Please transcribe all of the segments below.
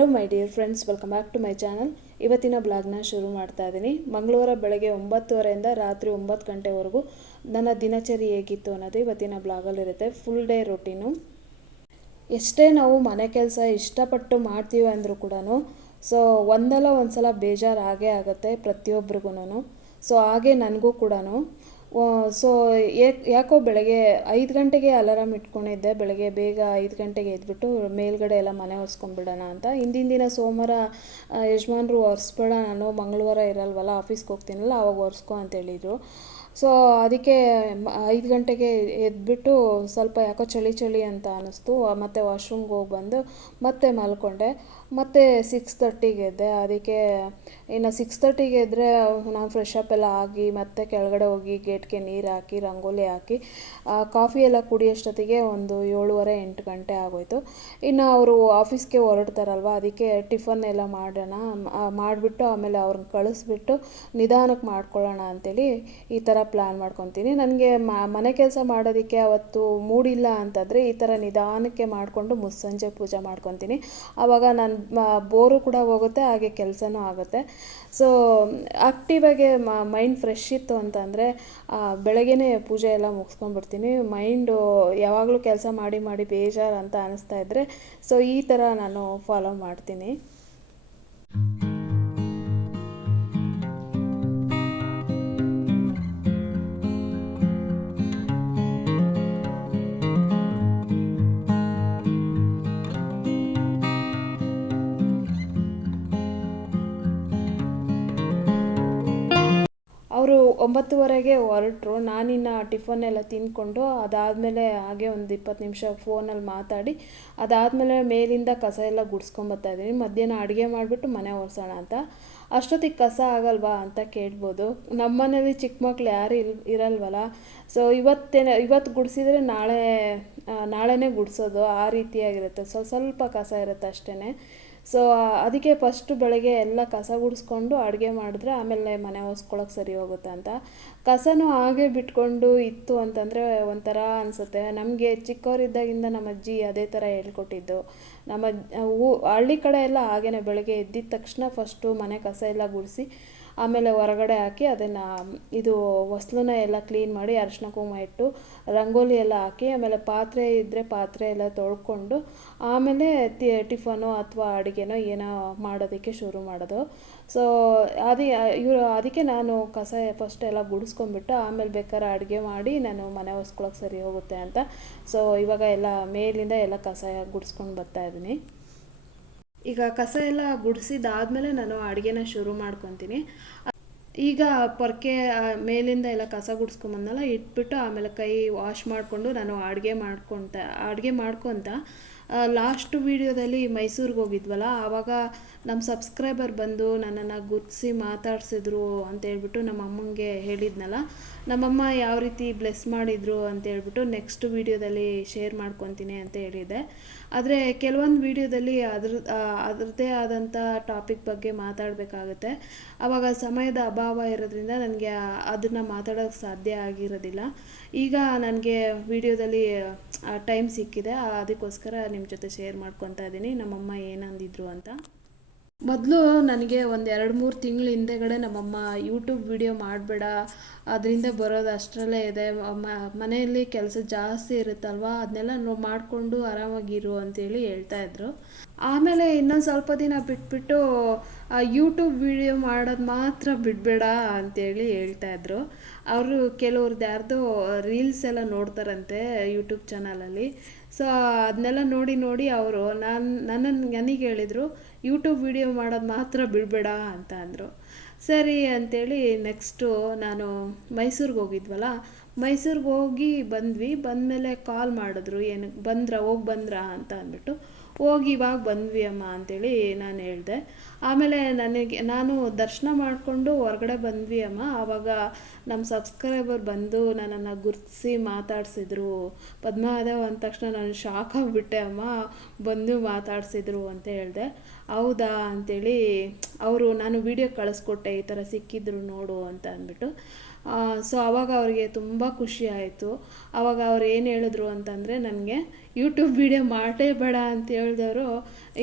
Hello my dear friends, welcome back to my channel. ಇವತ್ತಿನ ಬ್ಲಾಗ್ನ ಶುರು ಮಾಡ್ತಾ ಇದ್ದೀನಿ. ಮಂಗಳವಾರ ಬೆಳಗ್ಗೆ 9:30ರಿಂದ ರಾತ್ರಿ 9 ಗಂಟೆವರೆಗೂ ನನ್ನ ದಿನಚರಿ ಹೇಗಿತ್ತು ಅನ್ನೋದು ಇವತ್ತಿನ ಬ್ಲಾಗಲ್ಲಿರುತ್ತೆ. Full day routine. ಎಷ್ಟೇ ನಾವು ಮನೆ ಕೆಲಸ ಇಷ್ಟಪಟ್ಟು ಮಾಡ್ತೀವಿ ಅಂದರೂ ಕೂಡ ಒಂದಲ್ಲ ಒಂದು ಸಲ ಬೇಜಾರು ಆಗೇ ಆಗುತ್ತೆ ಪ್ರತಿಯೊಬ್ರಿಗೂ. ಹಾಗೆ ನನಗೂ ಕೂಡ. ಯಾಕೋ ಬೆಳಗ್ಗೆ 5 ಗಂಟೆಗೆ ಅಲಾರಾಮ್ ಇಟ್ಕೊಂಡಿದ್ದೆ. ಬೆಳಗ್ಗೆ ಬೇಗ 5 ಗಂಟೆಗೆ ಎದ್ಬಿಟ್ಟು ಮೇಲ್ಗಡೆ ಎಲ್ಲ ಮನೆ ಒರೆಸ್ಕೊಂಡ್ಬಿಡೋಣ ಅಂತ. ಹಿಂದಿನ ದಿನ ಸೋಮವಾರ ಯಜಮಾನ್ರು ಒರೆಸ್ಬೇಡ, ನಾನು ಮಂಗಳವಾರ ಇರಲ್ವಲ್ಲ, ಆಫೀಸ್ಗೆ ಹೋಗ್ತೀನಲ್ಲ, ಆವಾಗ ಒರೆಸ್ಕೊ ಅಂತ ಹೇಳಿದರು. ಅದಕ್ಕೆ 5 ಗಂಟೆಗೆ ಎದ್ಬಿಟ್ಟು ಸ್ವಲ್ಪ ಯಾಕೋ ಚಳಿ ಅಂತ ಅನ್ನಿಸ್ತು. ಮತ್ತು ವಾಶ್ರೂಮ್ಗೆ ಹೋಗಿ ಬಂದು ಮತ್ತೆ ಮಲ್ಕೊಂಡೆ. ಮತ್ತು 6:30ಗೆ ಎದ್ದೆ. ಅದಕ್ಕೆ ಇನ್ನು 6:30ಗೆ ಎದ್ದರೆ ನಾನು ಫ್ರೆಶ್ ಅಪ್ ಎಲ್ಲ ಆಗಿ ಮತ್ತೆ ಕೆಳಗಡೆ ಹೋಗಿ ಗೇಟ್ಗೆ ನೀರು ಹಾಕಿ ರಂಗೋಲಿ ಹಾಕಿ ಕಾಫಿ ಎಲ್ಲ ಕುಡಿಯೋಷ್ಟೊತ್ತಿಗೆ ಒಂದು 7:30 8 ಗಂಟೆ ಆಗೋಯ್ತು. ಇನ್ನು ಅವರು ಆಫೀಸ್ಗೆ ಹೊರಡ್ತಾರಲ್ವ, ಅದಕ್ಕೆ ಟಿಫನ್ ಎಲ್ಲ ಮಾಡೋಣ, ಮಾಡಿಬಿಟ್ಟು ಆಮೇಲೆ ಅವ್ರನ್ನ ಕಳಿಸ್ಬಿಟ್ಟು ನಿಧಾನಕ್ಕೆ ಮಾಡ್ಕೊಳ್ಳೋಣ ಅಂಥೇಳಿ ಈ ಥರ ಪ್ಲ್ಯಾನ್ ಮಾಡ್ಕೊತೀನಿ. ನನಗೆ ಮನೆ ಕೆಲಸ ಮಾಡೋದಕ್ಕೆ ಅವತ್ತು ಮೂಡಿಲ್ಲ ಅಂತಂದರೆ ಈ ಥರ ನಿಧಾನಕ್ಕೆ ಮಾಡಿಕೊಂಡು ಮುಸ್ಸಂಜೆ ಪೂಜೆ ಮಾಡ್ಕೊತೀನಿ. ಆವಾಗ ನಾನು ಬೋರು ಕೂಡ ಹೋಗುತ್ತೆ, ಹಾಗೆ ಕೆಲಸನೂ ಆಗುತ್ತೆ. ಆ್ಯಕ್ಟಿವಾಗಿ ಮೈಂಡ್ ಫ್ರೆಶ್ ಇತ್ತು ಅಂತಂದರೆ ಬೆಳಗ್ಗೆನೇ ಪೂಜೆ ಎಲ್ಲ ಮುಗಿಸ್ಕೊಂಡ್ಬಿಡ್ತೀನಿ. ಮೈಂಡು ಯಾವಾಗಲೂ ಕೆಲಸ ಮಾಡಿ ಮಾಡಿ ಬೇಜಾರು ಅಂತ ಅನಿಸ್ತಾ ಇದ್ದರೆ ಈ ಥರ ನಾನು ಫಾಲೋ ಮಾಡ್ತೀನಿ. ಅವರು 9:30ಗೆ ಹೊರಟರು. ನಾನಿನ್ನು ಟಿಫನ್ ಎಲ್ಲ ತಿಂದ್ಕೊಂಡು ಅದಾದಮೇಲೆ ಹಾಗೆ ಒಂದು 20 ನಿಮಿಷ ಫೋನಲ್ಲಿ ಮಾತಾಡಿ ಅದಾದಮೇಲೆ ಮೇಲಿಂದ ಕಸ ಎಲ್ಲ ಗುಡಿಸ್ಕೊಂಬರ್ತಾಯಿದ್ದೀನಿ. ಮಧ್ಯಾಹ್ನ ಅಡುಗೆ ಮಾಡಿಬಿಟ್ಟು ಮನೆ ಒರೆಸೋಣ ಅಂತ. ಅಷ್ಟೊತ್ತಿಗೆ ಕಸ ಆಗಲ್ವಾ ಅಂತ ಕೇಳ್ಬೋದು. ನಮ್ಮ ಮನೇಲಿ ಚಿಕ್ಕ ಮಕ್ಳು ಯಾರು ಇರಲ್ವಲ್ಲ. ಇವತ್ತು ಗುಡಿಸಿದ್ರೆ ನಾಳೆನೇ ಗುಡಿಸೋದು, ಆ ರೀತಿಯಾಗಿರುತ್ತೆ. ಸ್ವಲ್ಪ ಕಸ ಇರುತ್ತೆ ಅಷ್ಟೇ. ಅದಕ್ಕೆ ಫಸ್ಟು ಬೆಳಗ್ಗೆ ಎಲ್ಲ ಕಸ ಗುಡಿಸ್ಕೊಂಡು ಅಡುಗೆ ಮಾಡಿದ್ರೆ ಆಮೇಲೆ ಮನೆ ಒರೆಸ್ಕೊಳ್ಳೋಕೆ ಸರಿ ಹೋಗುತ್ತೆ ಅಂತ. ಕಸನೂ ಹಾಗೆ ಬಿಟ್ಕೊಂಡು ಇತ್ತು ಅಂತಂದರೆ ಒಂಥರ ಅನಿಸುತ್ತೆ. ನಮಗೆ ಚಿಕ್ಕವರಿದ್ದಾಗಿಂದ ನಮ್ಮ ಅಜ್ಜಿ ಅದೇ ಥರ ಹೇಳ್ಕೊಟ್ಟಿದ್ದು. ಹಳ್ಳಿ ಕಡೆ ಎಲ್ಲ ಹಾಗೇ ಬೆಳಗ್ಗೆ ಎದ್ದಿದ ತಕ್ಷಣ ಫಸ್ಟು ಮನೆ ಕಸ ಎಲ್ಲ ಗುಡಿಸಿ ಆಮೇಲೆ ಹೊರಗಡೆ ಹಾಕಿ ಅದನ್ನು ಹೊಸ್ಲನ್ನ ಎಲ್ಲ ಕ್ಲೀನ್ ಮಾಡಿ ಅರಿಶಿನ ಕುಂಕುಮ ಇಟ್ಟು ರಂಗೋಲಿ ಎಲ್ಲ ಹಾಕಿ ಆಮೇಲೆ ಪಾತ್ರೆ ಇದ್ದರೆ ಪಾತ್ರೆ ಎಲ್ಲ ತೊಳ್ಕೊಂಡು ಆಮೇಲೆ ಟಿಫನು ಅಥವಾ ಅಡುಗೆನೋ ಏನೋ ಮಾಡೋದಕ್ಕೆ ಶುರು ಮಾಡೋದು. ಅದಕ್ಕೆ ನಾನು ಕಸ ಫಸ್ಟ್ ಎಲ್ಲ ಗುಡಿಸ್ಕೊಂಡ್ಬಿಟ್ಟು ಆಮೇಲೆ ಬೇಕಾದ್ರೆ ಅಡುಗೆ ಮಾಡಿ ನಾನು ಮನೆ ಒರೆಸ್ಕೊಳ್ಳೋಕೆ ಸರಿ ಹೋಗುತ್ತೆ ಅಂತ. ಇವಾಗ ಎಲ್ಲ ಮೇಲಿಂದ ಎಲ್ಲ ಕಸ ಗುಡಿಸ್ಕೊಂಡು ಬರ್ತಾಯಿದ್ದೀನಿ. ಈಗ ಕಸ ಎಲ್ಲ ಗುಡಿಸಿದಾದ್ಮೇಲೆ ನಾನು ಅಡುಗೆನ ಶುರು ಮಾಡ್ಕೊತೀನಿ. ಈಗ ಪೊರ್ಕೆ ಮೇಲಿಂದ ಎಲ್ಲ ಕಸ ಗುಡಿಸ್ಕೊಂಬಂದಲ್ಲ ಇಟ್ಬಿಟ್ಟು ಆಮೇಲೆ ಕೈ ವಾಶ್ ಮಾಡಿಕೊಂಡು ನಾನು ಅಡುಗೆ ಮಾಡ್ಕೊತ ಲಾಸ್ಟ್ ವೀಡಿಯೋದಲ್ಲಿ ಮೈಸೂರಿಗೆ ಹೋಗಿದ್ವಲ್ಲ, ಆವಾಗ ನಮ್ಮ ಸಬ್ಸ್ಕ್ರೈಬರ್ ಬಂದು ನನ್ನನ್ನು ಗುರ್ತಿಸಿ ಮಾತಾಡಿಸಿದ್ರು ಅಂತೇಳ್ಬಿಟ್ಟು ನಮ್ಮ ಅಮ್ಮಂಗೆ ಹೇಳಿದ್ನಲ್ಲ. ನಮ್ಮಮ್ಮ ಯಾವ ರೀತಿ ಬ್ಲೆಸ್ ಮಾಡಿದರು ಅಂತೇಳ್ಬಿಟ್ಟು ನೆಕ್ಸ್ಟ್ ವೀಡಿಯೋದಲ್ಲಿ ಶೇರ್ ಮಾಡ್ಕೊತೀನಿ ಅಂತ ಹೇಳಿದ್ದೆ. ಆದರೆ ಕೆಲವೊಂದು ವೀಡಿಯೋದಲ್ಲಿ ಅದರದ್ದೇ ಆದಂಥ ಟಾಪಿಕ್ ಬಗ್ಗೆ ಮಾತಾಡಬೇಕಾಗುತ್ತೆ. ಆವಾಗ ಸಮಯದ ಅಭಾವ ಇರೋದ್ರಿಂದ ನನಗೆ ಅದನ್ನು ಮಾತಾಡೋಕ್ಕೆ ಸಾಧ್ಯ ಆಗಿರೋದಿಲ್ಲ. ಈಗ ನನಗೆ ವೀಡಿಯೋದಲ್ಲಿ ಟೈಮ್ ಸಿಕ್ಕಿದೆ, ಅದಕ್ಕೋಸ್ಕರ ನಿಮ್ಮ ಜೊತೆ ಶೇರ್ ಮಾಡ್ಕೊತಾ ಇದ್ದೀನಿ ನಮ್ಮಮ್ಮ ಏನಂದಿದ್ರು ಅಂತ. ಮೊದಲು ನನಗೆ ಒಂದು 2-3 ತಿಂಗಳ ಹಿಂದೆಗಡೆ ನಮ್ಮಮ್ಮ ಯೂಟ್ಯೂಬ್ ವಿಡಿಯೋ ಮಾಡಬೇಡ, ಅದರಿಂದ ಬರೋದು ಅಷ್ಟರಲ್ಲೇ ಇದೆ, ಮನೆಯಲ್ಲಿ ಕೆಲಸ ಜಾಸ್ತಿ ಇರುತ್ತಲ್ವ, ಅದನ್ನೆಲ್ಲ ಮಾಡಿಕೊಂಡು ಆರಾಮಾಗಿರು ಅಂತೇಳಿ ಹೇಳ್ತಾಯಿದ್ರು. ಆಮೇಲೆ ಇನ್ನೊಂದು ಸ್ವಲ್ಪ ದಿನ ಬಿಟ್ಬಿಟ್ಟು ಯೂಟ್ಯೂಬ್ ವಿಡಿಯೋ ಮಾಡೋದು ಮಾತ್ರ ಬಿಡಬೇಡ ಅಂತೇಳಿ ಹೇಳ್ತಾಯಿದ್ರು. ಅವರು ಕೆಲವ್ರದ್ದು ಯಾರ್ದೋ ರೀಲ್ಸ್ ಎಲ್ಲ ನೋಡ್ತಾರಂತೆ ಯೂಟ್ಯೂಬ್ ಚಾನಲಲ್ಲಿ. ಅದನ್ನೆಲ್ಲ ನೋಡಿ ಅವರು ನನಗೆ ಹೇಳಿದರು, ಯೂಟ್ಯೂಬ್ ವಿಡಿಯೋ ಮಾಡೋದು ಮಾತ್ರ ಬಿಡಬೇಡ ಅಂತ ಅಂದರು. ಸರಿ ಅಂಥೇಳಿ ನೆಕ್ಸ್ಟು ನಾನು ಮೈಸೂರಿಗೆ ಹೋಗಿದ್ವಲ್ಲ, ಮೈಸೂರಿಗೆ ಹೋಗಿ ಬಂದಮೇಲೆ ಕಾಲ್ ಮಾಡಿದ್ರು, ಹೋಗಿ ಬಂದ್ರಾ ಅಂತ ಅಂದ್ಬಿಟ್ಟು. ಹೋಗಿ ಇವಾಗ ಬಂದ್ವಿ ಅಮ್ಮ ಅಂಥೇಳಿ ನಾನು ಹೇಳಿದೆ. ಆಮೇಲೆ ನಾನು ದರ್ಶನ ಮಾಡಿಕೊಂಡು ಹೊರಗಡೆ ಬಂದ್ವಿ ಅಮ್ಮ. ಆವಾಗ ನಮ್ಮ ಸಬ್ಸ್ಕ್ರೈಬರ್ ಬಂದು ನನ್ನನ್ನು ಗುರ್ತಿಸಿ ಮಾತಾಡಿಸಿದ್ರು. ಪದ್ಮನಾಭ ಅಂದ ತಕ್ಷಣ ನಾನು ಶಾಕ್ ಆಗಿಬಿಟ್ಟೆ ಅಮ್ಮ, ಬಂದು ಮಾತಾಡಿಸಿದ್ರು ಅಂತ ಹೇಳಿದೆ. ಹೌದಾ ಅಂಥೇಳಿ ನಾನು ವಿಡಿಯೋ ಕಳಿಸ್ಕೊಟ್ಟೆ, ಈ ಥರ ಸಿಕ್ಕಿದ್ರು ನೋಡು ಅಂತ ಅಂದ್ಬಿಟ್ಟು. ಸೊ ಆವಾಗ ಅವ್ರಿಗೆ ತುಂಬ ಖುಷಿ ಆಯಿತು. ಆವಾಗ ಅವ್ರು ಏನು ಹೇಳಿದ್ರು ಅಂತಂದರೆ, ನನಗೆ ಯೂಟ್ಯೂಬ್ ವೀಡಿಯೋ ಮಾಡೇ ಬೇಡ ಅಂತ ಹೇಳಿದವರು,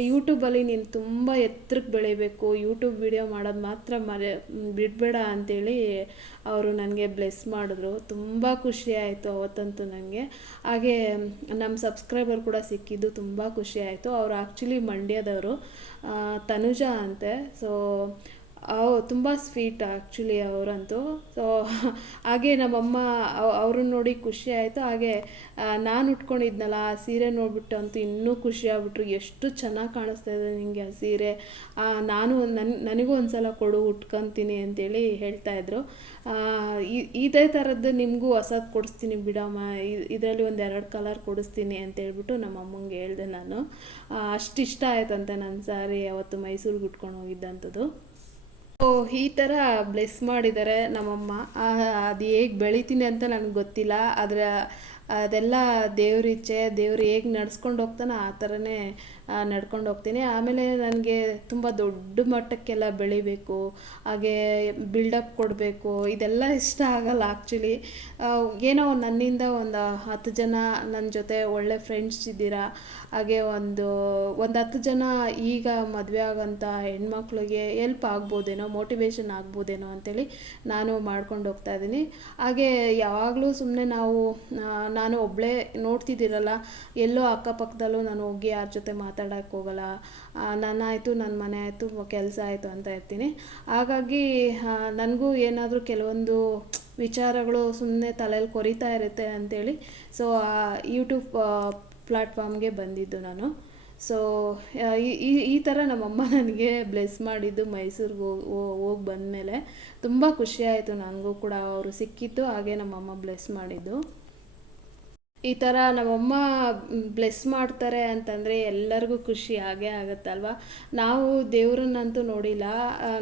ಯೂಟ್ಯೂಬಲ್ಲಿ ನೀನು ತುಂಬ ಎತ್ತರಕ್ಕೆ ಬೆಳಿಬೇಕು, ಯೂಟ್ಯೂಬ್ ವೀಡಿಯೋ ಮಾಡೋದು ಮಾತ್ರ ಬಿಡಬೇಡ ಅಂತೇಳಿ ಅವರು ನನಗೆ ಬ್ಲೆಸ್ ಮಾಡಿದ್ರು. ತುಂಬ ಖುಷಿ ಆಯಿತು ಅವತ್ತಂತೂ ನನಗೆ. ಹಾಗೆ ನಮ್ಮ ಸಬ್ಸ್ಕ್ರೈಬರ್ ಕೂಡ ಸಿಕ್ಕಿದ್ದು ತುಂಬ ಖುಷಿ ಆಯಿತು. ಅವರು ಆ್ಯಕ್ಚುಲಿ ಮಂಡ್ಯದವರು, ತನುಜಾ ಅಂತೆ. ಸೊ ತುಂಬ ಸ್ವೀಟ್ ಆ್ಯಕ್ಚುಲಿ ಅವರಂತೂ. ಸೊ ಹಾಗೆ ನಮ್ಮಮ್ಮ ಅವ್ರನ್ನ ನೋಡಿ ಖುಷಿ ಆಯಿತು. ಹಾಗೆ ನಾನು ಉಟ್ಕೊಂಡಿದ್ನಲ್ಲ ಆ ಸೀರೆ ನೋಡಿಬಿಟ್ಟು ಅಂತೂ ಇನ್ನೂ ಖುಷಿ ಆಗ್ಬಿಟ್ರು. ಎಷ್ಟು ಚೆನ್ನಾಗಿ ಕಾಣಿಸ್ತಾ ಇದೆ ನಿಮಗೆ ಆ ಸೀರೆ, ನಾನು ನನಗೂ ಒಂದು ಸಲ ಕೊಡು ಉಟ್ಕೊತೀನಿ ಅಂತೇಳಿ ಹೇಳ್ತಾಯಿದ್ರು. ಇದೇ ಥರದ್ದು ನಿಮಗೂ ಹೊಸದು ಕೊಡಿಸ್ತೀನಿ ಬಿಡಮ್ಮ, ಇದರಲ್ಲಿ ಒಂದು 2 ಕಲರ್ ಕೊಡಿಸ್ತೀನಿ ಅಂತೇಳ್ಬಿಟ್ಟು ನಮ್ಮ ಅಮ್ಮಂಗೆ ಹೇಳಿದೆ ನಾನು. ಅಷ್ಟು ಇಷ್ಟ ಆಯ್ತಂತೆ ನನ್ನ ಸ್ಯಾರಿ ಅವತ್ತು ಮೈಸೂರಿಗೆ ಉಟ್ಕೊಂಡು ಹೋಗಿದ್ದಂಥದ್ದು. ಸೊ ಈ ಥರ ಬ್ಲೆಸ್ ಮಾಡಿದ್ದಾರೆ ನಮ್ಮಮ್ಮ. ಅದು ಹೇಗೆ ಬೆಳಿತೀನಿ ಅಂತ ನನಗೆ ಗೊತ್ತಿಲ್ಲ, ಆದರೆ ಅದೆಲ್ಲ ದೇವ್ರಿಚ್ಛೆ. ದೇವ್ರು ಹೇಗೆ ನಡ್ಸ್ಕೊಂಡು ಹೋಗ್ತಾನೋ ಆ ಥರನೇ ನಡ್ಕೊಂಡು ಹೋಗ್ತೀನಿ. ಆಮೇಲೆ ನನಗೆ ತುಂಬ ದೊಡ್ಡ ಮಟ್ಟಕ್ಕೆಲ್ಲ ಬೆಳಿಬೇಕು, ಹಾಗೆ ಬಿಲ್ಡಪ್ ಕೊಡಬೇಕು, ಇದೆಲ್ಲ ಇಷ್ಟ ಆಗಲ್ಲ ಆ್ಯಕ್ಚುಲಿ. ಏನೋ ನನ್ನಿಂದ ಒಂದು 10 ಜನ ನನ್ನ ಜೊತೆ ಒಳ್ಳೆ ಫ್ರೆಂಡ್ಸ್ ಇದ್ದೀರಾ, ಹಾಗೆ ಒಂದು 10 ಜನ ಈಗ ಮದುವೆ ಆಗೋಂಥ ಹೆಣ್ಮಕ್ಳಿಗೆ ಎಲ್ಪ್ ಆಗ್ಬೋದೇನೋ, ಮೋಟಿವೇಶನ್ ಆಗ್ಬೋದೇನೋ ಅಂಥೇಳಿ ನಾನು ಮಾಡ್ಕೊಂಡು ಹೋಗ್ತಾ ಇದ್ದೀನಿ. ಹಾಗೆ ಯಾವಾಗಲೂ ಸುಮ್ಮನೆ ನಾನು ಒಬ್ಬಳೇ ನೋಡ್ತಿದ್ದೀರಲ್ಲ, ಎಲ್ಲೋ ಅಕ್ಕಪಕ್ಕದಲ್ಲೂ ನಾನು ಹೋಗಿ ಯಾರ ಜೊತೆ ಮಾತಾಡೋಕ್ಕೆ ಹೋಗಲ್ಲ. ನನ್ನಾಯಿತು, ನನ್ನ ಮನೆ ಆಯಿತು, ಕೆಲಸ ಆಯಿತು ಅಂತ ಇರ್ತೀನಿ. ಹಾಗಾಗಿ ನನಗೂ ಏನಾದರೂ ಕೆಲವೊಂದು ವಿಚಾರಗಳು ಸುಮ್ಮನೆ ತಲೆಯಲ್ಲಿ ಕೊರಿತಾ ಇರುತ್ತೆ ಅಂಥೇಳಿ ಸೊ ಯೂಟ್ಯೂಬ್ ಪ್ಲ್ಯಾಟ್ಫಾರ್ಮ್ಗೆ ಬಂದಿದ್ದು ನಾನು. ಸೊ ಈ ಥರ ನಮ್ಮಮ್ಮ ನನಗೆ ಬ್ಲೆಸ್ ಮಾಡಿದ್ದು ಮೈಸೂರಿಗೆ ಹೋಗಿ ಬಂದಮೇಲೆ ತುಂಬ ಖುಷಿಯಾಯಿತು ನನಗೂ ಕೂಡ. ಅವರು ಸಿಕ್ಕಿದ್ದು, ಹಾಗೆ ನಮ್ಮಮ್ಮ ಬ್ಲೆಸ್ ಮಾಡಿದ್ದು. ಈ ಥರ ನಮ್ಮಮ್ಮ ಬ್ಲೆಸ್ ಮಾಡ್ತಾರೆ ಅಂತಂದರೆ ಎಲ್ಲರಿಗೂ ಖುಷಿ ಆಗೇ ಆಗುತ್ತಲ್ವ. ನಾವು ದೇವ್ರನ್ನಂತೂ ನೋಡಿಲ್ಲ,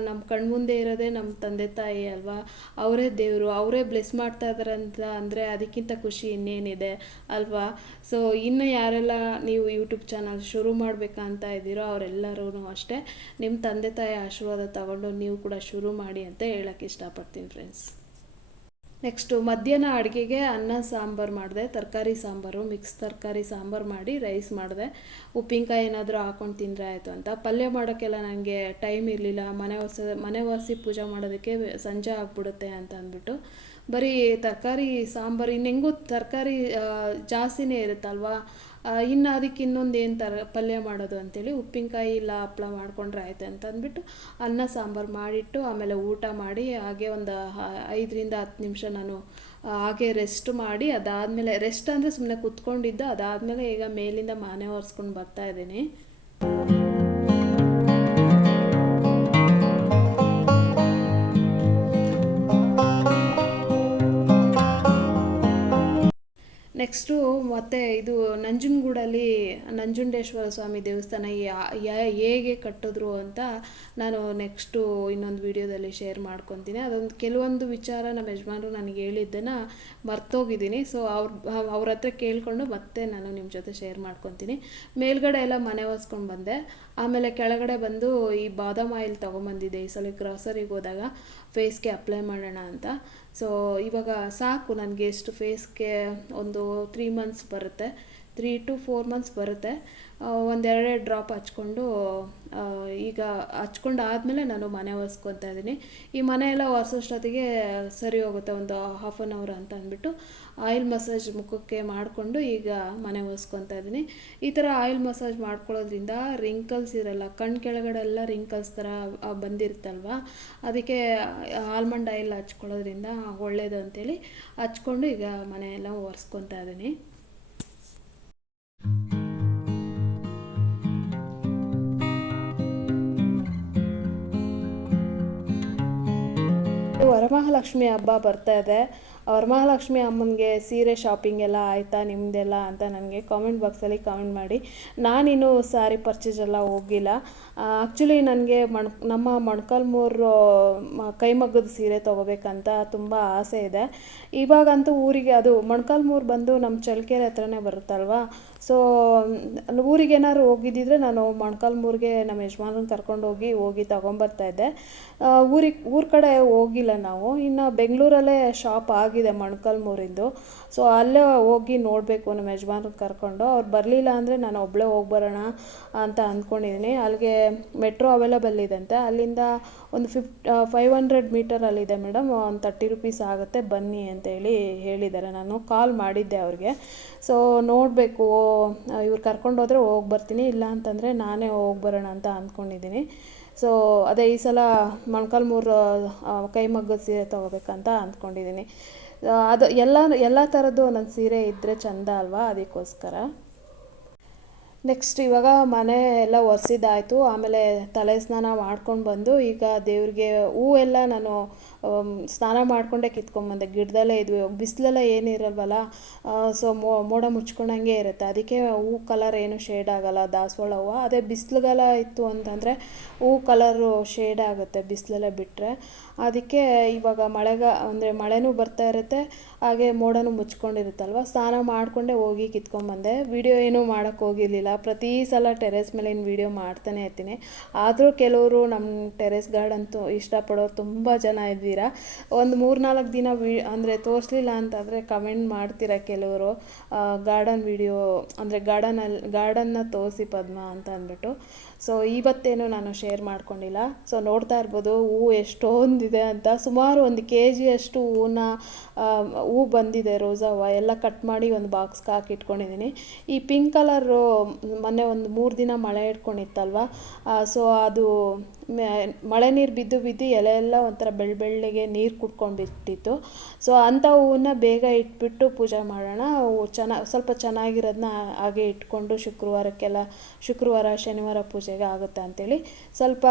ನಮ್ಮ ಕಣ್ಮುಂದೆ ಇರೋದೇ ನಮ್ಮ ತಂದೆ ತಾಯಿ ಅಲ್ವಾ, ಅವರೇ ದೇವರು, ಅವರೇ ಬ್ಲೆಸ್ ಮಾಡ್ತಾ ಇದ್ದಾರೆ ಅಂತ ಅಂದರೆ ಅದಕ್ಕಿಂತ ಖುಷಿ ಇನ್ನೇನಿದೆ ಅಲ್ವಾ. ಸೊ ಇನ್ನು ಯಾರೆಲ್ಲ ನೀವು ಯೂಟ್ಯೂಬ್ ಚಾನಲ್ ಶುರು ಮಾಡಬೇಕಂತ ಇದ್ದೀರೋ ಅವರೆಲ್ಲರೂ ಅಷ್ಟೇ ನಿಮ್ಮ ತಂದೆ ತಾಯಿ ಆಶೀರ್ವಾದ ತಗೊಂಡು ನೀವು ಕೂಡ ಶುರು ಮಾಡಿ ಅಂತ ಹೇಳೋಕ್ಕೆ ಇಷ್ಟಪಡ್ತೀನಿ ಫ್ರೆಂಡ್ಸ್. ನೆಕ್ಸ್ಟು ಮಧ್ಯಾಹ್ನ ಅಡುಗೆಗೆ ಅನ್ನ ಸಾಂಬಾರು ಮಾಡಿದೆ, ತರಕಾರಿ ಸಾಂಬಾರು, ಮಿಕ್ಸ್ ತರಕಾರಿ ಸಾಂಬಾರು ಮಾಡಿ ರೈಸ್ ಮಾಡಿದೆ. ಉಪ್ಪಿನಕಾಯಿ ಏನಾದರೂ ಹಾಕ್ಕೊಂಡು ತಿಂದರೆ ಆಯಿತು ಅಂತ. ಪಲ್ಯ ಮಾಡೋಕ್ಕೆಲ್ಲ ನನಗೆ ಟೈಮ್ ಇರಲಿಲ್ಲ, ಮನೆ ಒರೆಸಿ ಪೂಜೆ ಮಾಡೋದಕ್ಕೆ ಸಂಜೆ ಆಗಿಬಿಡುತ್ತೆ ಅಂತ ಅಂದ್ಬಿಟ್ಟು ಬರೀ ತರಕಾರಿ ಸಾಂಬಾರು. ಇನ್ನೆಂಗೂ ತರಕಾರಿ ಜಾಸ್ತಿನೇ ಇರುತ್ತಲ್ವ, ಇನ್ನು ಅದಕ್ಕೆ ಇನ್ನೊಂದು ಏನು ಪಲ್ಯ ಮಾಡೋದು ಅಂತೇಳಿ ಉಪ್ಪಿನಕಾಯಿ ಇಲ್ಲ ಹಪ್ಪಳ ಮಾಡಿಕೊಂಡ್ರೆ ಆಯ್ತು ಅಂತ ಅಂದ್ಬಿಟ್ಟು ಅನ್ನ ಸಾಂಬಾರು ಮಾಡಿಟ್ಟು ಆಮೇಲೆ ಊಟ ಮಾಡಿ ಹಾಗೆ ಒಂದು 5ರಿಂದ 10 ನಿಮಿಷ ನಾನು ಹಾಗೆ ರೆಸ್ಟ್ ಮಾಡಿ, ಅದಾದಮೇಲೆ ರೆಸ್ಟ್ ಅಂದರೆ ಸುಮ್ಮನೆ ಕೂತ್ಕೊಂಡಿದ್ದು, ಅದಾದಮೇಲೆ ಈಗ ಮೇಲಿಂದ ಮನೆ ಒರೆಸ್ಕೊಂಡು ಬರ್ತಾಯಿದ್ದೀನಿ. ನೆಕ್ಸ್ಟು ಮತ್ತು ಇದು ನಂಜನಗೂಡಲ್ಲಿ ನಂಜುಂಡೇಶ್ವರ ಸ್ವಾಮಿ ದೇವಸ್ಥಾನ ಹೇಗೆ ಕಟ್ಟಿದ್ರು ಅಂತ ನಾನು ನೆಕ್ಸ್ಟು ಇನ್ನೊಂದು ವೀಡಿಯೋದಲ್ಲಿ ಶೇರ್ ಮಾಡ್ಕೊತೀನಿ. ಅದೊಂದು ಕೆಲವೊಂದು ವಿಚಾರ ನಮ್ಮ ಯಜಮಾನರು ನನಗೆ ಹೇಳಿದ್ದನ್ನು ಮರ್ತೋಗಿದ್ದೀನಿ. ಸೊ ಅವ್ರ ಹತ್ರ ಕೇಳಿಕೊಂಡು ಮತ್ತೆ ನಾನು ನಿಮ್ಮ ಜೊತೆ ಶೇರ್ ಮಾಡ್ಕೊತೀನಿ. ಮೇಲ್ಗಡೆ ಎಲ್ಲ ಮನೆ ಒರೆಸ್ಕೊಂಡು ಬಂದೆ, ಆಮೇಲೆ ಕೆಳಗಡೆ ಬಂದು ಈ ಬಾದಾಮ್ ಆಯಿಲ್ ತೊಗೊಂಬಂದಿದ್ದೆ ಈ ಸಲ ಗ್ರಾಸರಿಗೆ ಹೋದಾಗ ಫೇಸ್ಗೆ ಅಪ್ಲೈ ಮಾಡೋಣ ಅಂತ. ಸೊ ಇವಾಗ ಸಾಕು ನನಗೆ ಎಷ್ಟು ಫೇಸ್ಗೆ ಒಂದು 3 ಮಂತ್ಸ್ ಬರುತ್ತೆ, 3 to 4 ಮಂತ್ಸ್ ಬರುತ್ತೆ. 1-2 ಡ್ರಾಪ್ ಹಚ್ಕೊಂಡು ಈಗ ಹಚ್ಕೊಂಡು ಆದಮೇಲೆ ನಾನು ಮನೆ ಒರೆಸ್ಕೊತಾ ಇದ್ದೀನಿ. ಈ ಮನೆ ಎಲ್ಲ ಒರೆಸೋಷ್ಟೊತ್ತಿಗೆ ಸರಿ ಹೋಗುತ್ತೆ, ಒಂದು 1/2 hour ಅಂತ ಅಂದ್ಬಿಟ್ಟು ಆಯಿಲ್ ಮಸಾಜ್ ಮುಖಕ್ಕೆ ಮಾಡಿಕೊಂಡು ಈಗ ಮನೆ ಒರೆಸ್ಕೊತಾ ಇದ್ದೀನಿ. ಈ ಥರ ಆಯಿಲ್ ಮಸಾಜ್ ಮಾಡ್ಕೊಳ್ಳೋದ್ರಿಂದ ರಿಂಕಲ್ಸ್ ಇರಲ್ಲ, ಕಣ್ಣು ಕೆಳಗಡೆ ಎಲ್ಲ ರಿಂಕಲ್ಸ್ ಥರ ಬಂದಿರುತ್ತಲ್ವ, ಅದಕ್ಕೆ ಆಲ್ಮಂಡ್ ಆಯಿಲ್ ಹಚ್ಕೊಳ್ಳೋದ್ರಿಂದ ಒಳ್ಳೆಯದು ಅಂತೇಳಿ ಹಚ್ಕೊಂಡು ಈಗ ಮನೆಯೆಲ್ಲ ಒರೆಸ್ಕೊತಾ ಇದ್ದೀನಿ. ವರಮಹಾಲಕ್ಷ್ಮಿ ಹಬ್ಬ ಬರ್ತಾ ಇದೆ. ವರಮಹಾಲಕ್ಷ್ಮಿ ಅಮ್ಮನಿಗೆ ಸೀರೆ ಶಾಪಿಂಗ್ ಎಲ್ಲ ಆಯಿತಾ ನಿಮ್ಮದೆಲ್ಲ ಅಂತ ನನಗೆ ಕಾಮೆಂಟ್ ಬಾಕ್ಸಲ್ಲಿ ಕಾಮೆಂಟ್ ಮಾಡಿ. ನಾನಿನ್ನೂ ಸ್ಯಾರಿ ಪರ್ಚೇಸ್ ಎಲ್ಲ ಹೋಗಿಲ್ಲ. ಆ್ಯಕ್ಚುಲಿ ನನಗೆ ನಮ್ಮ ಮೊಣಕಾಲ್ಮೂರು ಕೈಮಗ್ಗದ ಸೀರೆ ತೊಗೋಬೇಕಂತ ತುಂಬ ಆಸೆ ಇದೆ. ಇವಾಗಂತೂ ಊರಿಗೆ ಅದು ಮೊಣಕಾಲ್ಮೂರು ಬಂದು ನಮ್ಮ ಚಳ್ಳಕೆರೆ ಹತ್ರನೇ ಬರುತ್ತಲ್ವ. ಸೊ ಊರಿಗೇನಾದ್ರು ಹೋಗಿದ್ದಿದ್ರೆ ನಾನು ಮೊಣಕಾಲ್ಮೂರಿಗೆ ನಮ್ಮ ಯಜಮಾನ್ರನ್ನ ಹೋಗಿ ತೊಗೊಂಬರ್ತಾಯಿದ್ದೆ. ಊರ ಕಡೆ ಹೋಗಿಲ್ಲ ನಾವು. ಇನ್ನು ಬೆಂಗಳೂರಲ್ಲೇ ಶಾಪ್ ಆಗಿದೆ ಮೊಣಕಾಲ್ಮೂರಿಂದು. ಸೊ ಅಲ್ಲೇ ಹೋಗಿ ನೋಡಬೇಕು ನಮ್ಮ ಯಜಮಾನ್ರನ್ನ ಕರ್ಕೊಂಡು. ಅವ್ರು ಬರಲಿಲ್ಲ ಅಂದರೆ ನಾನು ಒಬ್ಬಳೇ ಹೋಗಿ ಬರೋಣ ಅಂತ ಅಂದ್ಕೊಂಡಿದ್ದೀನಿ. ಅಲ್ಲಿಗೆ ಮೆಟ್ರೋ ಅವೈಲಬಲ್ ಇದಂತೆ. ಅಲ್ಲಿಂದ ಒಂದು 500 ಮೀಟರಲ್ಲಿದೆ ಮೇಡಮ್, ಒಂದು 30 ರೂಪೀಸ್ ಆಗುತ್ತೆ ಬನ್ನಿ ಅಂತೇಳಿ ಹೇಳಿದ್ದಾರೆ. ನಾನು ಕಾಲ್ ಮಾಡಿದ್ದೆ ಅವ್ರಿಗೆ. ಸೊ ನೋಡಬೇಕು, ಇವ್ರು ಕರ್ಕೊಂಡೋದ್ರೆ ಹೋಗಿ ಬರ್ತೀನಿ, ಇಲ್ಲ ಅಂತಂದರೆ ನಾನೇ ಹೋಗಿ ಬರೋಣ ಅಂತ ಅಂದ್ಕೊಂಡಿದ್ದೀನಿ. ಸೊ ಅದೇ ಈ ಸಲ ಮೊಣಕಾಲ್ಮೂರು ಕೈಮಗ್ಗದ ಸೀರೆ ತೊಗೋಬೇಕಂತ ಅಂದ್ಕೊಂಡಿದ್ದೀನಿ. ಅದು ಎಲ್ಲ ಥರದ್ದು ಒಂದೊಂದು ಸೀರೆ ಇದ್ದರೆ ಚೆಂದ ಅಲ್ವಾ, ಅದಕ್ಕೋಸ್ಕರ. ನೆಕ್ಸ್ಟ್ ಇವಾಗ ಮನೆ ಎಲ್ಲ ಒರೆಸಿದ್ದಾಯಿತು. ಆಮೇಲೆ ತಲೆ ಸ್ನಾನ ಮಾಡ್ಕೊಂಡು ಬಂದು ಈಗ ದೇವ್ರಿಗೆ ಹೂವೆಲ್ಲ ನಾನು ಸ್ನಾನ ಮಾಡಿಕೊಂಡೇ ಕಿತ್ಕೊಂಡ್ಬಂದೆ. ಗಿಡದಲ್ಲೇ ಇದ್ವಿ, ಬಿಸಿಲೆಲ್ಲ ಏನಿರಲ್ವಲ್ಲ, ಸೊ ಮೋಡ ಮುಚ್ಕೊಂಡಂಗೆ ಇರುತ್ತೆ. ಅದಕ್ಕೆ ಹೂ ಕಲರ್ ಏನು ಶೇಡ್ ಆಗೋಲ್ಲ ದಾಸವಾಳ ಹೂವು. ಅದೇ ಬಿಸಿಲುಗಾಲ ಇತ್ತು ಅಂತಂದರೆ ಹೂ ಕಲರು ಶೇಡ್ ಆಗುತ್ತೆ ಬಿಸಿಲಲ್ಲೇ ಬಿಟ್ಟರೆ. ಅದಕ್ಕೆ ಇವಾಗ ಅಂದರೆ ಮಳೆನೂ ಬರ್ತಾ ಇರುತ್ತೆ, ಹಾಗೆ ಮೋಡನೂ ಮುಚ್ಕೊಂಡಿರುತ್ತಲ್ವ, ಸ್ನಾನ ಮಾಡಿಕೊಂಡೇ ಹೋಗಿ ಕಿತ್ಕೊಂಡ್ಬಂದೆ. ವಿಡಿಯೋ ಏನೂ ಮಾಡೋಕ್ಕೆ ಹೋಗಿರಲಿಲ್ಲ. ಪ್ರತಿ ಸಲ ಟೆರೆಸ್ ಮೇಲಿನ ವಿಡಿಯೋ ಮಾಡ್ತಾನೆ ಇರ್ತೀನಿ. ಆದರೂ ಕೆಲವರು ನಮ್ಮ ಟೆರೆಸ್ ಗಾರ್ಡನ್ ಇಷ್ಟಪಡೋರು ತುಂಬ ಜನ ಇದ್ದೀರಾ. ಒಂದು 3-4 ದಿನ ಅಂದರೆ ತೋರಿಸ್ಲಿಲ್ಲ ಅಂತಂದರೆ ಕಮೆಂಟ್ ಮಾಡ್ತೀರಾ ಕೆಲವರು, ಗಾರ್ಡನ್ ವಿಡಿಯೋ ಅಂದರೆ ಗಾರ್ಡನ್ನ ತೋರಿಸಿ ಪದ್ಮ ಅಂತ ಅಂದ್ಬಿಟ್ಟು. ಸೊ ಇವತ್ತೇನು ನಾನು ಶೇರ್ ಮಾಡ್ಕೊಂಡಿಲ್ಲ. ಸೊ ನೋಡ್ತಾ ಇರ್ಬೋದು ಹೂವು ಎಷ್ಟೊಂದಿದೆ ಅಂತ. ಸುಮಾರು 1 kg ಅಷ್ಟು ಹೂ ಬಂದಿದೆ. ರೋಸಾ ಹೂವು ಎಲ್ಲ ಕಟ್ ಮಾಡಿ ಒಂದು ಬಾಕ್ಸ್ಗೆ ಹಾಕಿ ಇಟ್ಕೊಂಡಿದ್ದೀನಿ. ಈ ಪಿಂಕ್ ಕಲರು ಮೊನ್ನೆ ಒಂದು 3 ದಿನ ಮಳೆ ಇಟ್ಕೊಂಡಿತ್ತಲ್ವ, ಸೊ ಅದು ಮಳೆ ನೀರು ಬಿದ್ದು ಎಲೆ ಎಲ್ಲ ಒಂಥರ ಬೆಳ್ಳಗೆ ನೀರು ಕುಡ್ಕೊಂಡು ಬಿಟ್ಟಿತ್ತು. ಸೊ ಅಂಥ ಹೂವನ್ನ ಬೇಗ ಇಟ್ಬಿಟ್ಟು ಪೂಜೆ ಮಾಡೋಣ, ಸ್ವಲ್ಪ ಚೆನ್ನಾಗಿರೋದನ್ನ ಹಾಗೆ ಇಟ್ಕೊಂಡು ಶುಕ್ರವಾರ ಶನಿವಾರ ಪೂಜೆಗೆ ಆಗುತ್ತೆ ಅಂಥೇಳಿ ಸ್ವಲ್ಪ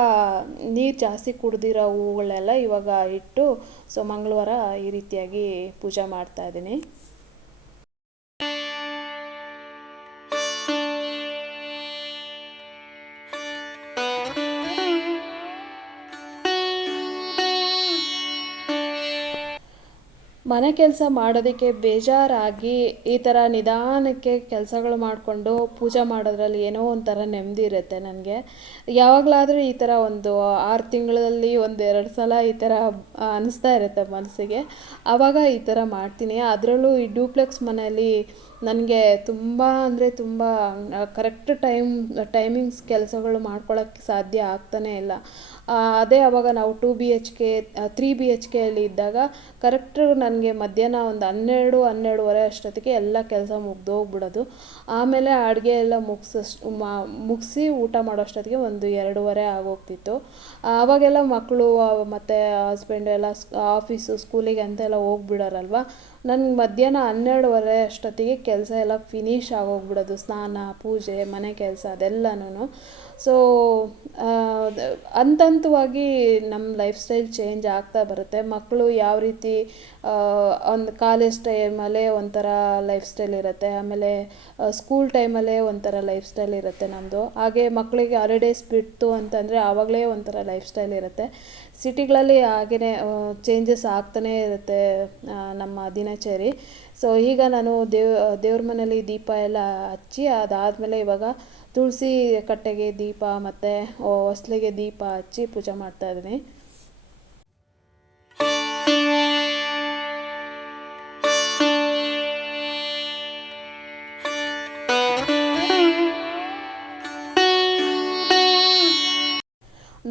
ನೀರು ಜಾಸ್ತಿ ಕುಡ್ದಿರೋ ಹೂಗಳೆಲ್ಲ ಇವಾಗ ಇಟ್ಟು ಸೊ ಮಂಗಳವಾರ ಈ ರೀತಿಯಾಗಿ ಪೂಜೆ ಮಾಡ್ತಾಯಿದ್ದೀನಿ. ಮನೆ ಕೆಲಸ ಮಾಡೋದಕ್ಕೆ ಬೇಜಾರಾಗಿ ಈ ಥರ ನಿಧಾನಕ್ಕೆ ಕೆಲಸಗಳು ಮಾಡಿಕೊಂಡು ಪೂಜೆ ಮಾಡೋದ್ರಲ್ಲಿ ಏನೋ ಒಂಥರ ನೆಮ್ಮದಿ ಇರುತ್ತೆ ನನಗೆ. ಯಾವಾಗಲಾದರೂ ಈ ಥರ ಒಂದು 6 ತಿಂಗಳಲ್ಲಿ 1-2 ಸಲ ಈ ಥರ ಅನ್ನಿಸ್ತಾ ಇರುತ್ತೆ ಮನಸ್ಸಿಗೆ. ಆವಾಗ ಈ ಥರ ಮಾಡ್ತೀನಿ. ಅದರಲ್ಲೂ ಈ ಡ್ಯೂಪ್ಲೆಕ್ಸ್ ಮನೆಯಲ್ಲಿ ನನಗೆ ತುಂಬ ಅಂದರೆ ತುಂಬ ಕರೆಕ್ಟ್ ಟೈಮಿಂಗ್ಸ್ ಕೆಲಸಗಳು ಮಾಡ್ಕೊಳ್ಳೋಕ್ಕೆ ಸಾಧ್ಯ ಆಗ್ತಾನೇ ಇಲ್ಲ. ಅದೇ ಆವಾಗ ನಾವು 2 BHK 3 BHK ಅಲ್ಲಿ ಇದ್ದಾಗ ಕರೆಕ್ಟ್ ನನಗೆ ಮಧ್ಯಾಹ್ನ ಒಂದು 12-12:30 ಅಷ್ಟೊತ್ತಿಗೆ ಎಲ್ಲ ಕೆಲಸ ಮುಗ್ದೋಗ್ಬಿಡೋದು. ಆಮೇಲೆ ಅಡುಗೆ ಎಲ್ಲ ಮುಗಿಸಿ ಊಟ ಮಾಡೋಷ್ಟೊತ್ತಿಗೆ ಒಂದು 2:30 ಆಗೋಗ್ತಿತ್ತು. ಆವಾಗೆಲ್ಲ ಮಕ್ಕಳು ಮತ್ತು ಹಸ್ಬೆಂಡು ಎಲ್ಲ ಸ್ಕೂಲಿಗೆ ಅಂತೆಲ್ಲ ಹೋಗ್ಬಿಡೋರಲ್ವ. ನನಗೆ ಮಧ್ಯಾಹ್ನ 12:30 ಅಷ್ಟೊತ್ತಿಗೆ ಕೆಲಸ ಎಲ್ಲ ಫಿನಿಶ್ ಆಗೋಗ್ಬಿಡೋದು. ಸ್ನಾನ, ಪೂಜೆ, ಮನೆ ಕೆಲಸ ಅದೆಲ್ಲನೂ. ಸೊ ಹಂತವಾಗಿ ನಮ್ಮ ಲೈಫ್ ಸ್ಟೈಲ್ ಚೇಂಜ್ ಆಗ್ತಾ ಬರುತ್ತೆ. ಮಕ್ಕಳು ಯಾವ ರೀತಿ ಒಂದು ಕಾಲೇಜ್ ಟೈಮಲ್ಲೇ ಒಂಥರ ಲೈಫ್ ಸ್ಟೈಲ್ ಇರುತ್ತೆ, ಆಮೇಲೆ ಸ್ಕೂಲ್ ಟೈಮಲ್ಲೇ ಒಂಥರ ಲೈಫ್ ಸ್ಟೈಲ್ ಇರುತ್ತೆ ನಮ್ಮದು. ಹಾಗೆ ಮಕ್ಕಳಿಗೆ ಹಾಲಿಡೇಸ್ ಬಿಡ್ತು ಅಂತಂದರೆ ಆವಾಗಲೇ ಒಂಥರ ಲೈಫ್ ಸ್ಟೈಲ್ ಇರುತ್ತೆ. ಸಿಟಿಗಳಲ್ಲಿ ಹಾಗೆಯೇ ಚೇಂಜಸ್ ಆಗ್ತಾನೇ ಇರುತ್ತೆ ನಮ್ಮ ದಿನಚರಿ. ಸೊ ಈಗ ನಾನು ದೇವ್ರ ಮನೇಲಿ ದೀಪ ಎಲ್ಲ ಹಚ್ಚಿ ಅದಾದಮೇಲೆ ಇವಾಗ ತುಳಸಿ ಕಟ್ಟೆಗೆ ದೀಪ ಮತ್ತು ಹೊಸ್ಲಿಗೆ ದೀಪ ಹಚ್ಚಿ ಪೂಜೆ ಮಾಡ್ತಾಯಿದ್ದೀನಿ.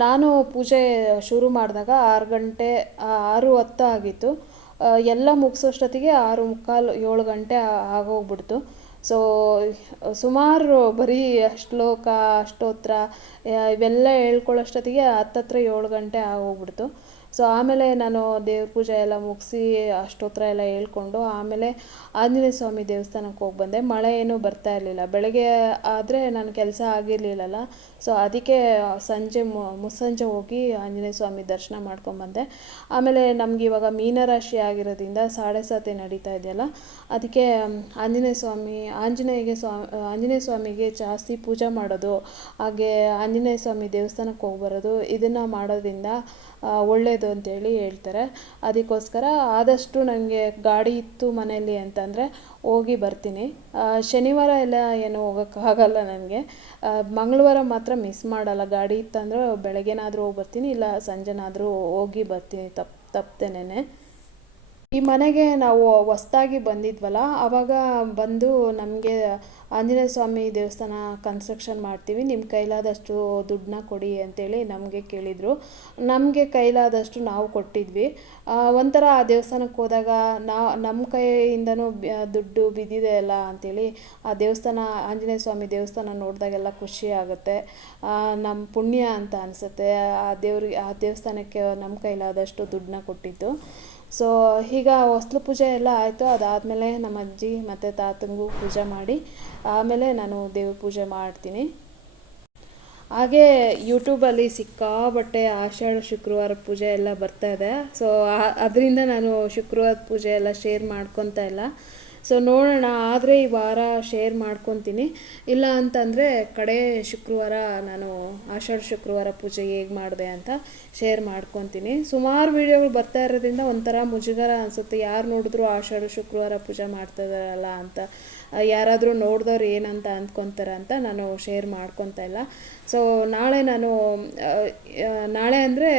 ನಾನು ಪೂಜೆ ಶುರು ಮಾಡಿದಾಗ 6:10 ಆಗಿತ್ತು. ಎಲ್ಲ ಮುಗಿಸೋಷ್ಟೊತ್ತಿಗೆ 6:45 7 ಗಂಟೆ ಆಗೋಗ್ಬಿಡ್ತು. ಸೊ ಸುಮಾರು ಬರೀ ಶ್ಲೋಕ, ಅಷ್ಟೋತ್ರ ಇವೆಲ್ಲ ಹೇಳ್ಕೊಳ್ಳೋಷ್ಟೊತ್ತಿಗೆ 7 ಗಂಟೆ ಆಗೋಗ್ಬಿಡ್ತು. ಸೊ ಆಮೇಲೆ ನಾನು ದೇವ್ರ ಪೂಜೆ ಎಲ್ಲ ಮುಗಿಸಿ ಅಷ್ಟೋತ್ರ ಎಲ್ಲ ಹೇಳ್ಕೊಂಡು ಆಮೇಲೆ ಆಂಜನೇಯ ಸ್ವಾಮಿ ದೇವಸ್ಥಾನಕ್ಕೆ ಹೋಗಿ ಬಂದೆ. ಮಳೆ ಏನೂ ಬರ್ತಾ ಇರಲಿಲ್ಲ. ಬೆಳಗ್ಗೆ ಆದರೆ ನನ್ನ ಕೆಲಸ ಆಗಿರಲಿಲ್ಲಲ್ಲ, ಸೊ ಅದಕ್ಕೆ ಮುಸ್ಸಂಜೆ ಹೋಗಿ ಆಂಜನೇಯ ಸ್ವಾಮಿ ದರ್ಶನ ಮಾಡ್ಕೊಂಬಂದೆ. ಆಮೇಲೆ ನಮ್ಗೆ ಇವಾಗ ಮೀನರಾಶಿ ಆಗಿರೋದ್ರಿಂದ 7:30 ನಡೀತಾ ಇದೆಯಲ್ಲ, ಅದಕ್ಕೆ ಆಂಜನೇಯ ಸ್ವಾಮಿಗೆ ಜಾಸ್ತಿ ಪೂಜೆ ಮಾಡೋದು, ಹಾಗೆ ಆಂಜನೇಯ ಸ್ವಾಮಿ ದೇವಸ್ಥಾನಕ್ಕೆ ಹೋಗಿ ಬರೋದು, ಇದನ್ನು ಮಾಡೋದ್ರಿಂದ ಒಳ್ಳೆಯದು ಅಂತೇಳಿ ಹೇಳ್ತಾರೆ. ಅದಕ್ಕೋಸ್ಕರ ಆದಷ್ಟು ನನಗೆ ಗಾಡಿ ಇತ್ತು ಮನೆಯಲ್ಲಿ ಅಂತಂದರೆ ಹೋಗಿ ಬರ್ತೀನಿ. ಶನಿವಾರ ಎಲ್ಲ ಏನು ಹೋಗೋಕ್ಕಾಗಲ್ಲ ನನಗೆ. ಮಂಗಳವಾರ ಮಾತ್ರ ಮಿಸ್ ಮಾಡಲ್ಲ. ಗಾಡಿ ಇತ್ತಂದರೆ ಬೆಳಗ್ಗೆನಾದರೂ ಹೋಗಿ ಬರ್ತೀನಿ, ಇಲ್ಲ ಸಂಜೆನಾದರೂ ಹೋಗಿ ಬರ್ತೀನಿ ತಪ್ಪದೇನೆ. ಈ ಮನೆಗೆ ನಾವು ಹೊಸ್ದಾಗಿ ಬಂದಿದ್ವಲ್ಲ, ಆವಾಗ ಬಂದು ನಮಗೆ ಆಂಜನೇಯ ಸ್ವಾಮಿ ದೇವಸ್ಥಾನ ಕನ್ಸ್ಟ್ರಕ್ಷನ್ ಮಾಡ್ತೀವಿ, ನಿಮ್ಮ ಕೈಲಾದಷ್ಟು ದುಡ್ಡನ್ನ ಕೊಡಿ ಅಂತೇಳಿ ನಮಗೆ ಕೇಳಿದರು. ನಮಗೆ ಕೈಲಾದಷ್ಟು ನಾವು ಕೊಟ್ಟಿದ್ವಿ. ಒಂಥರ ಆ ದೇವಸ್ಥಾನಕ್ಕೆ ಹೋದಾಗ ನಮ್ಮ ಕೈಯಿಂದನೂ ದುಡ್ಡು ಬಿದ್ದಿದೆ ಅಲ್ಲ ಅಂಥೇಳಿ ಆ ದೇವಸ್ಥಾನ, ಆಂಜನೇಯ ಸ್ವಾಮಿ ದೇವಸ್ಥಾನ ನೋಡಿದಾಗೆಲ್ಲ ಖುಷಿ ಆಗುತ್ತೆ, ನಮ್ಮ ಪುಣ್ಯ ಅಂತ ಅನಿಸುತ್ತೆ. ಆ ದೇವಸ್ಥಾನಕ್ಕೆ ನಮ್ಮ ಕೈಲಾದಷ್ಟು ದುಡ್ಡನ್ನ ಕೊಟ್ಟಿದ್ದು. ಸೊ ಈಗ ಹೊಸ್ಲು ಪೂಜೆ ಎಲ್ಲ ಆಯಿತು. ಅದಾದಮೇಲೆ ನಮ್ಮ ಅಜ್ಜಿ ಮತ್ತು ತಾತಂಗೂ ಪೂಜೆ ಮಾಡಿ ಆಮೇಲೆ ನಾನು ದೇವ್ರ ಪೂಜೆ ಮಾಡ್ತೀನಿ. ಹಾಗೇ ಯೂಟ್ಯೂಬಲ್ಲಿ ಸಿಕ್ಕಾಬಟ್ಟೆ ಆಷಾಢ ಶುಕ್ರವಾರ ಪೂಜೆ ಎಲ್ಲ ಬರ್ತಾಯಿದೆ. ಸೊ ಅದರಿಂದ ನಾನು ಶುಕ್ರವಾರ ಪೂಜೆ ಎಲ್ಲ ಶೇರ್ ಮಾಡ್ಕೊತಾ ಇಲ್ಲ. ಸೊ ನೋಡೋಣ, ಆದರೆ ಈ ವಾರ ಶೇರ್ ಮಾಡ್ಕೊತೀನಿ. ಇಲ್ಲ ಅಂತಂದರೆ ಕಡೆ ಶುಕ್ರವಾರ ನಾನು ಆಷಾಢ ಶುಕ್ರವಾರ ಪೂಜೆ ಹೇಗೆ ಮಾಡಿದೆ ಅಂತ ಶೇರ್ ಮಾಡ್ಕೊತೀನಿ. ಸುಮಾರು ವೀಡಿಯೋಗಳು ಬರ್ತಾ ಇರೋದ್ರಿಂದ ಒಂಥರ ಮುಜುಗರ ಅನಿಸುತ್ತೆ, ಯಾರು ನೋಡಿದ್ರು ಆಷಾಢ ಶುಕ್ರವಾರ ಪೂಜೆ ಮಾಡ್ತಾಯಿದ್ದಾರಲ್ಲ ಅಂತ, ಯಾರಾದರೂ ನೋಡಿದವ್ರು ಏನಂತ ಅಂದ್ಕೊತಾರೆ ಅಂತ ನಾನು ಶೇರ್ ಮಾಡ್ಕೊತಾ ಇಲ್ಲ. ಸೊ ನಾಳೆ ಅಂದರೆ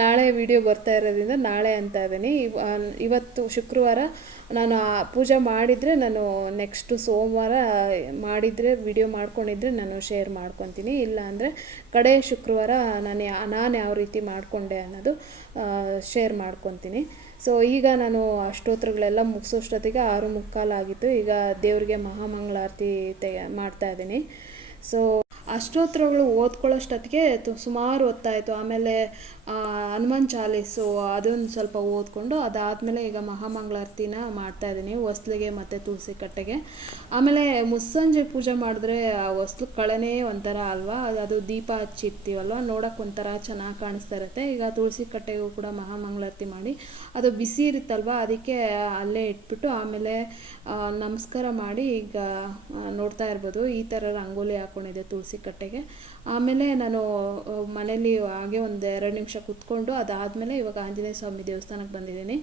ನಾಳೆ ವಿಡಿಯೋ ಬರ್ತಾ ಇರೋದ್ರಿಂದ ನಾಳೆ ಅಂತ ಇದ್ದೀನಿ. ಇವತ್ತು ಶುಕ್ರವಾರ ನಾನು ಪೂಜೆ ಮಾಡಿದರೆ ನಾನು ನೆಕ್ಸ್ಟು ಸೋಮವಾರ ಮಾಡಿದರೆ ವಿಡಿಯೋ ಮಾಡ್ಕೊಂಡಿದ್ರೆ ನಾನು ಶೇರ್ ಮಾಡ್ಕೊತೀನಿ. ಇಲ್ಲ ಅಂದರೆ ಕಡೆ ಶುಕ್ರವಾರ ನಾನು ಯಾವ ರೀತಿ ಮಾಡಿಕೊಂಡೆ ಅನ್ನೋದು ಶೇರ್ ಮಾಡ್ಕೊತೀನಿ. ಸೊ ಈಗ ನಾನು ಅಷ್ಟೋತ್ರಗಳೆಲ್ಲ ಮುಗಿಸೋಷ್ಟೊತ್ತಿಗೆ 6:45 ಆಗಿತ್ತು. ಈಗ ದೇವರಿಗೆ ಮಹಾಮಂಗಳಾರತಿ ಮಾಡ್ತಾಯಿದ್ದೀನಿ. ಸೊ ಅಷ್ಟೋತ್ರಗಳು ಓದ್ಕೊಳ್ಳೋಷ್ಟೊತ್ತಿಗೆ ಸುಮಾರು ಹೊತ್ತಾಯಿತು. ಆಮೇಲೆ ಹನುಮಾನ್ ಚಾಲೀಸು ಅದೊಂದು ಸ್ವಲ್ಪ ಓದ್ಕೊಂಡು ಅದಾದಮೇಲೆ ಈಗ ಮಹಾಮಂಗಳಾರತಿನ ಮಾಡ್ತಾಯಿದ್ದೀನಿ ಹೊಸ್ಲಿಗೆ ಮತ್ತು ತುಳಸಿ ಕಟ್ಟೆಗೆ. ಆಮೇಲೆ ಮುಸ್ಸಂಜೆ ಪೂಜೆ ಮಾಡಿದ್ರೆ ಹೊಸ್ಲು ಕಳೆನೇ ಒಂಥರ ಅಲ್ವಾ, ಅದು ದೀಪ ಹಚ್ಚಿರ್ತೀವಲ್ವ, ನೋಡೋಕೆ ಒಂಥರ ಚೆನ್ನಾಗಿ ಕಾಣಿಸ್ತಾ ಇರುತ್ತೆ. ಈಗ ತುಳಸಿ ಕಟ್ಟೆಗೂ ಕೂಡ ಮಹಾಮಂಗಳಾರತಿ ಮಾಡಿ ಅದು ಬಿಸಿ ಇರುತ್ತಲ್ವ, ಅದಕ್ಕೆ ಅಲ್ಲೇ ಇಟ್ಬಿಟ್ಟು ಆಮೇಲೆ ನಮಸ್ಕಾರ ಮಾಡಿ ಈಗ ನೋಡ್ತಾ ಇರ್ಬೋದು ಈ ಥರ ರಂಗೋಲಿ ಹಾಕ್ಕೊಂಡಿದ್ದೆ ತುಳಸಿ ಕಟ್ಟೆಗೆ. ಆಮೇಲೆ ನಾನು ಮನೇಲಿ ಹಾಗೆ ಒಂದು 2 ನಿಮಿಷ ಕೂತ್ಕೊಂಡು ಅದಾದಮೇಲೆ ಇವಾಗ ಆಂಜನೇಯ ಸ್ವಾಮಿ ದೇವಸ್ಥಾನಕ್ಕೆ ಬಂದಿದ್ದೀನಿ.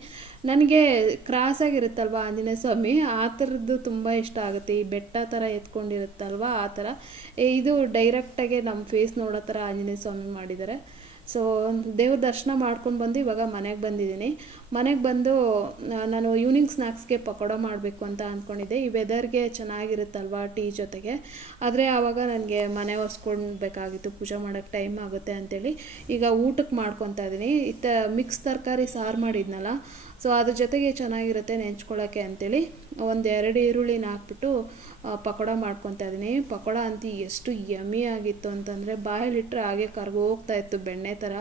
ನನಗೆ ಕ್ರಾಸಾಗಿರುತ್ತಲ್ವ ಆಂಜನೇಯ ಸ್ವಾಮಿ, ಆ ಥರದ್ದು ತುಂಬ ಇಷ್ಟ ಆಗುತ್ತೆ. ಈ ಬೆಟ್ಟ ಥರ ಎತ್ಕೊಂಡಿರುತ್ತಲ್ವ ಆ ಥರ, ಇದು ಡೈರೆಕ್ಟಾಗಿ ನಮ್ಮ ಫೇಸ್ ನೋಡೋ ಥರ ಆಂಜನೇಯ ಸ್ವಾಮಿ ಮಾಡಿದ್ದಾರೆ. ಸೊ ದೇವ್ರ ದರ್ಶನ ಮಾಡ್ಕೊಂಡು ಬಂದು ಇವಾಗ ಮನೆಗೆ ಬಂದಿದ್ದೀನಿ. ಮನೆಗೆ ಬಂದು ನಾನು ಈವ್ನಿಂಗ್ ಸ್ನ್ಯಾಕ್ಸ್ಗೆ ಪಕೋಡ ಮಾಡಬೇಕು ಅಂತ ಅಂದ್ಕೊಂಡಿದ್ದೆ. ಈ ವೆದರ್ಗೆ ಚೆನ್ನಾಗಿರುತ್ತಲ್ವ ಟೀ ಜೊತೆಗೆ, ಆದರೆ ಆವಾಗ ನನಗೆ ಮನೆ ಒರೆಸ್ಕೊಳ್ಬೇಕಾಗಿತ್ತು, ಪೂಜೆ ಮಾಡೋಕ್ಕೆ ಟೈಮ್ ಆಗುತ್ತೆ ಅಂಥೇಳಿ ಈಗ ಊಟಕ್ಕೆ ಮಾಡ್ಕೊತಾ ಇದ್ದೀನಿ. ಮಿಕ್ಸ್ ತರಕಾರಿ ಸಾರು ಮಾಡಿದ್ನಲ್ಲ, ಸೊ ಅದ್ರ ಜೊತೆಗೆ ಚೆನ್ನಾಗಿರುತ್ತೆ ನೆಂಚ್ಕೊಳ್ಳೋಕ್ಕೆ ಅಂಥೇಳಿ 1-2 ಈರುಳ್ಳಿನ ಹಾಕ್ಬಿಟ್ಟು ಪಕೋಡ ಮಾಡ್ಕೊತಾ ಇದ್ದೀನಿ. ಪಕೋಡ ಅಂತೂ ಎಷ್ಟು ಯಮ್ಮಿ ಆಗಿತ್ತು ಅಂತಂದರೆ ಬಾಯಲ್ಲಿಟ್ಟರೆ ಹಾಗೆ ಕರ್ಗೋಗ್ತಾ ಇತ್ತು, ಬೆಣ್ಣೆ ಥರ,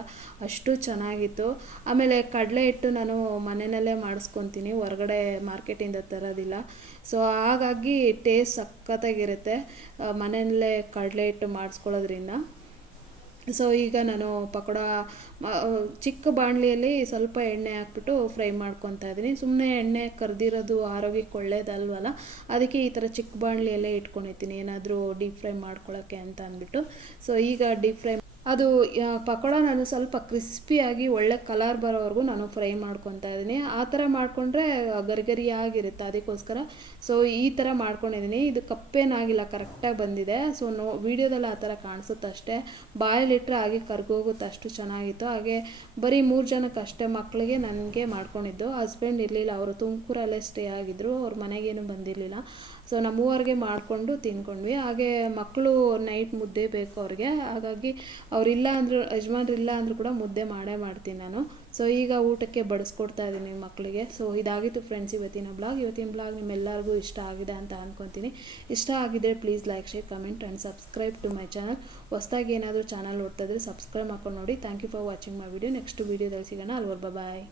ಅಷ್ಟು ಚೆನ್ನಾಗಿತ್ತು. ಆಮೇಲೆ ಕಡಲೆ ಹಿಟ್ಟು ನಾನು ಮನೆಯಲ್ಲೇ ಮಾಡಿಸ್ಕೊತೀನಿ, ಹೊರಗಡೆ ಮಾರ್ಕೆಟಿಂದ ತರೋದಿಲ್ಲ. ಸೊ ಹಾಗಾಗಿ ಟೇಸ್ಟ್ ಸಖತ್ತಾಗಿರುತ್ತೆ ಮನೆಯಲ್ಲೇ ಕಡಲೆ ಹಿಟ್ಟು ಮಾಡಿಸ್ಕೊಳ್ಳೋದ್ರಿಂದ. ಸೊ ಈಗ ನಾನು ಪಕೋಡ ಚಿಕ್ಕ ಬಾಣಲಿಯಲ್ಲಿ ಸ್ವಲ್ಪ ಎಣ್ಣೆ ಹಾಕ್ಬಿಟ್ಟು ಫ್ರೈ ಮಾಡ್ಕೊತಾ ಇದ್ದೀನಿ. ಸುಮ್ಮನೆ ಎಣ್ಣೆ ಕರೆದಿರೋದು ಆರೋಗ್ಯಕ್ಕೆ ಒಳ್ಳೇದಲ್ವಲ್ಲ, ಅದಕ್ಕೆ ಈ ಥರ ಚಿಕ್ಕ ಬಾಣಲಿಯಲ್ಲೇ ಇಟ್ಕೊಂಡಿರ್ತೀನಿ ಏನಾದರೂ ಡೀಪ್ ಫ್ರೈ ಮಾಡ್ಕೊಳ್ಳೋಕ್ಕೆ ಅಂತ ಅಂದ್ಬಿಟ್ಟು. ಸೊ ಈಗ ಡೀಪ್ ಫ್ರೈ ಅದು ಪಕೋಡ ನಾನು ಸ್ವಲ್ಪ ಕ್ರಿಸ್ಪಿಯಾಗಿ ಒಳ್ಳೆ ಕಲರ್ ಬರೋವರೆಗೂ ನಾನು ಫ್ರೈ ಮಾಡ್ಕೊತಾ ಇದ್ದೀನಿ. ಆ ಥರ ಮಾಡಿಕೊಂಡ್ರೆ ಗರಿಗರಿಯಾಗಿರುತ್ತೆ, ಅದಕ್ಕೋಸ್ಕರ ಸೊ ಈ ಥರ ಮಾಡ್ಕೊಂಡಿದ್ದೀನಿ. ಇದು ಕಪ್ಪೇನಾಗಿಲ್ಲ, ಕರೆಕ್ಟಾಗಿ ಬಂದಿದೆ. ಸೊ ವೀಡಿಯೋದಲ್ಲಿ ಆ ಥರ ಕಾಣಿಸುತ್ತೆ ಅಷ್ಟೇ, ಬಾಯಲ್ಲಿಟ್ಟರೆ ಹಾಗೆ ಕರ್ಗೋಗುತ್ತೆ, ಅಷ್ಟು ಚೆನ್ನಾಗಿತ್ತು. ಹಾಗೆ ಬರೀ 3 ಜನಕ್ಕೆ ಅಷ್ಟೇ, ಮಕ್ಕಳಿಗೆ ನನಗೆ ಮಾಡ್ಕೊಂಡಿದ್ದು. ಹಸ್ಬೆಂಡ್ ಇರಲಿಲ್ಲ, ಅವರು ತುಮಕೂರಲ್ಲೇ ಸ್ಟೇ ಆಗಿದ್ದರು, ಅವ್ರ ಮನೆಗೇನು ಬಂದಿರಲಿಲ್ಲ. ಸೊ ನಮ್ಮ 3 ಮಾಡಿಕೊಂಡು ತಿನ್ಕೊಂಡ್ವಿ. ಹಾಗೆ ಮಕ್ಕಳು ನೈಟ್ ಮುದ್ದೆ ಬೇಕು ಅವ್ರಿಗೆ, ಹಾಗಾಗಿ ಅವರಿಲ್ಲ ಅಂದರೂ ಯಜಮಾನ್ರಿಲ್ಲ ಅಂದರೂ ಕೂಡ ಮುದ್ದೆ ಮಾಡೇ ಮಾಡ್ತೀನಿ ನಾನು. ಸೊ ಈಗ ಊಟಕ್ಕೆ ಬಡಿಸ್ಕೊಡ್ತಾ ಇದ್ದೀನಿ ಮಕ್ಕಳಿಗೆ. ಸೊ ಇದಾಗಿತ್ತು ಫ್ರೆಂಡ್ಸ್ ಇವತ್ತಿನ ಬ್ಲಾಗ್ ನಿಮ್ಮೆಲ್ಲರಿಗೂ ಇಷ್ಟ ಆಗಿದೆ ಅಂತ ಅಂದ್ಕೊತೀನಿ. ಇಷ್ಟ ಆಗಿದ್ದರೆ please like, share, comment and subscribe to my channel. ಹೊಸದಾಗಿ ಏನಾದರೂ ಚಾನಲ್ ನೋಡ್ತಾ ಇದ್ದರೆ ಸಬ್ಸ್ಕ್ರೈಬ್ ಮಾಡ್ಕೊಂಡು ನೋಡಿ. Thank you for watching my video. Next ವೀಡಿಯೋದಲ್ಲಿ ಸಿಗೋಣ. ಅಲ್ವರ್ ಬಾಯ್.